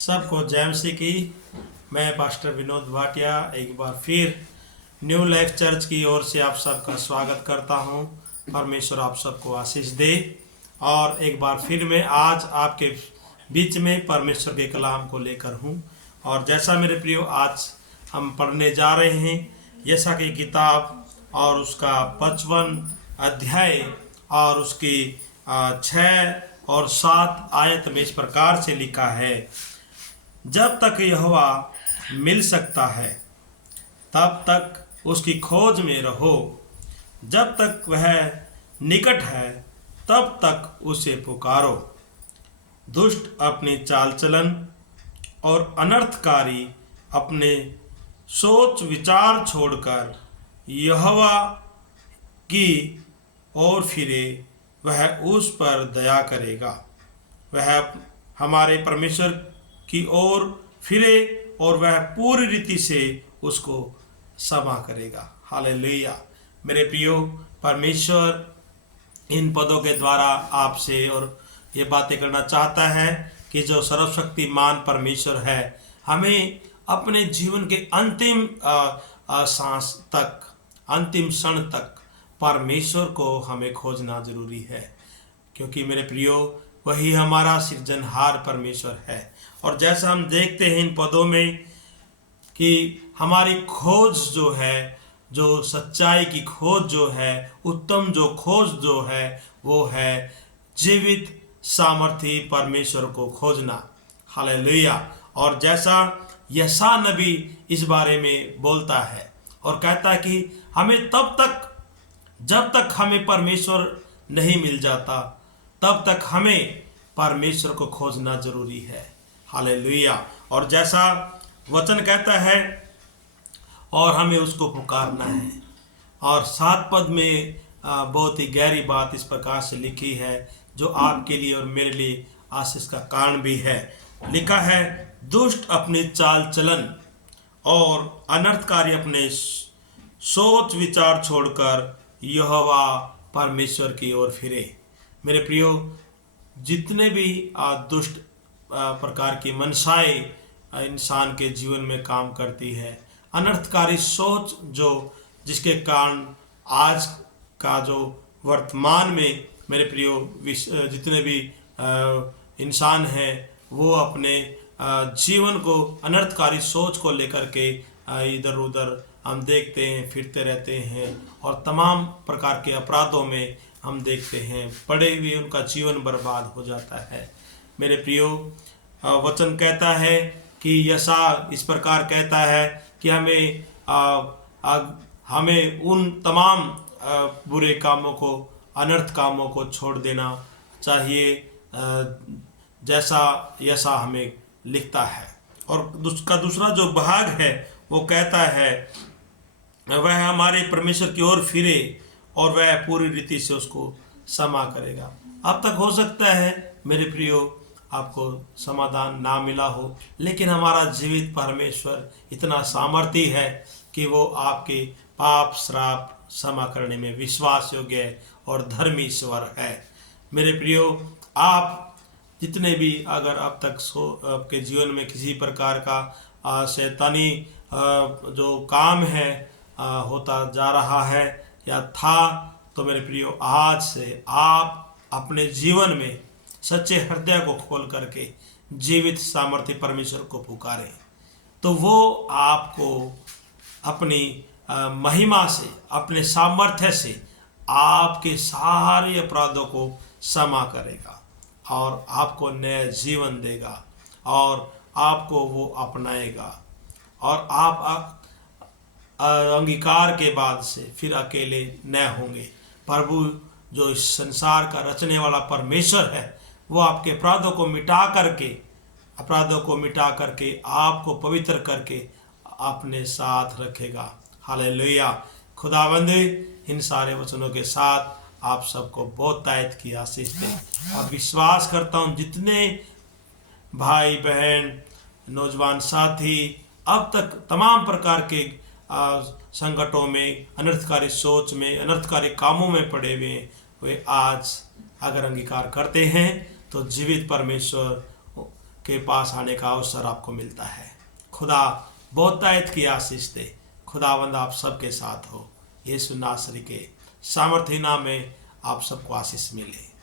सबको जय मसीह की। मैं पास्टर विनोद भाटिया एक बार फिर न्यू लाइफ चर्च की ओर से आप सबका स्वागत करता हूं। परमेश्वर आप सबको आशीष दे। और एक बार फिर मैं आज आपके बीच में परमेश्वर के कलाम को लेकर हूं। और जैसा मेरे प्रियो आज हम पढ़ने जा रहे हैं यशा की किताब और उसका 55 अध्याय और उसकी 6 और 7 आयत में इस प्रकार से लिखा है। जब तक यहोवा मिल सकता है तब तक उसकी खोज में रहो, जब तक वह निकट है तब तक उसे पुकारो। दुष्ट अपनी चाल चलन और अनर्थकारी अपने सोच विचार छोड़कर यहोवा की ओर फिरे, वह उस पर दया करेगा। वह हमारे परमेश्वर की ओर फिरे और वह पूरी रीति से उसको क्षमा करेगा। हालेलुया। मेरे प्रियो, परमेश्वर इन पदों के द्वारा आपसे और ये बातें करना चाहता है कि जो सर्वशक्तिमान परमेश्वर है, हमें अपने जीवन के अंतिम सांस तक, अंतिम क्षण तक परमेश्वर को हमें खोजना जरूरी है, क्योंकि मेरे प्रियो वही हमारा सृजनहार परमेश्वर है। और जैसा हम देखते हैं इन पदों में कि हमारी खोज जो है, जो सच्चाई की खोज जो है, उत्तम जो खोज जो है, वो है जीवित सामर्थी परमेश्वर को खोजना। हालेलुया। और जैसा यशा नबी इस बारे में बोलता है और कहता है कि हमें तब तक, जब तक हमें परमेश्वर नहीं मिल जाता तब तक हमें परमेश्वर को खोजना जरूरी है। हालेलुया। और जैसा वचन कहता है और हमें उसको पुकारना है। और 7 पद में बहुत ही गहरी बात इस प्रकार से लिखी है जो आपके लिए और मेरे लिए आशीष का कारण भी है। लिखा है, दुष्ट अपनी चाल चलन और अनर्थकारी अपने सोच विचार छोड़कर यहोवा परमेश्वर की ओर फिरे। मेरे प्रियो, जितने भी दुष्ट प्रकार की मनसाएं इंसान के जीवन में काम करती है, अनर्थकारी सोच जो जिसके कारण आज का जो वर्तमान में मेरे प्रियो जितने भी इंसान हैं वो अपने जीवन को अनर्थकारी सोच को लेकर के इधर उधर हम देखते हैं, फिरते रहते हैं और तमाम प्रकार के अपराधों में हम देखते हैं पड़े हुए, उनका जीवन बर्बाद हो जाता है। मेरे प्रियो, वचन कहता है कि यशा इस प्रकार कहता है कि हमें उन तमाम बुरे कामों को, अनर्थ कामों को छोड़ देना चाहिए जैसा यशा हमें लिखता है। और उसका दूसरा जो भाग है वो कहता है वह हमारे परमेश्वर की ओर फिरे और वह पूरी रीति से उसको क्षमा करेगा। अब तक हो सकता है मेरे प्रियो आपको समाधान ना मिला हो, लेकिन हमारा जीवित परमेश्वर इतना सामर्थी है कि वो आपके पाप श्राप क्षमा करने में विश्वास योग्य है और धर्मी ईश्वर है। मेरे प्रियो, आप जितने भी अगर अब तक आपके जीवन में किसी प्रकार का शैतानी जो काम है होता जा रहा है या था, तो मेरे प्रियो आज से आप अपने जीवन में सच्चे हृदय को खोल करके जीवित सामर्थ्य परमेश्वर को पुकारें, तो वो आपको अपनी महिमा से, अपने सामर्थ्य से आपके सारे अपराधों को क्षमा करेगा और आपको नया जीवन देगा और आपको वो अपनाएगा और आप अंगीकार के बाद से फिर अकेले न होंगे। प्रभु जो इस संसार का रचने वाला परमेश्वर है, वो आपके अपराधों को मिटा करके आपको पवित्र करके अपने साथ रखेगा। हालेलुया। खुदावंद इन सारे वचनों के साथ आप सबको बहुत तायत की आशीष दे और विश्वास करता हूँ जितने भाई बहन नौजवान साथी अब तक तमाम प्रकार के संकटों में, अनर्थकारी सोच में, अनर्थकारी कामों में पड़े हुए, वे आज अगर अंगीकार करते हैं तो जीवित परमेश्वर के पास आने का अवसर आपको मिलता है। खुदा बहुतायत की आशीष दे। खुदावंद आप सबके साथ हो। यीशु नासरी के सामर्थ्य नाम में आप सबको आशीष मिले।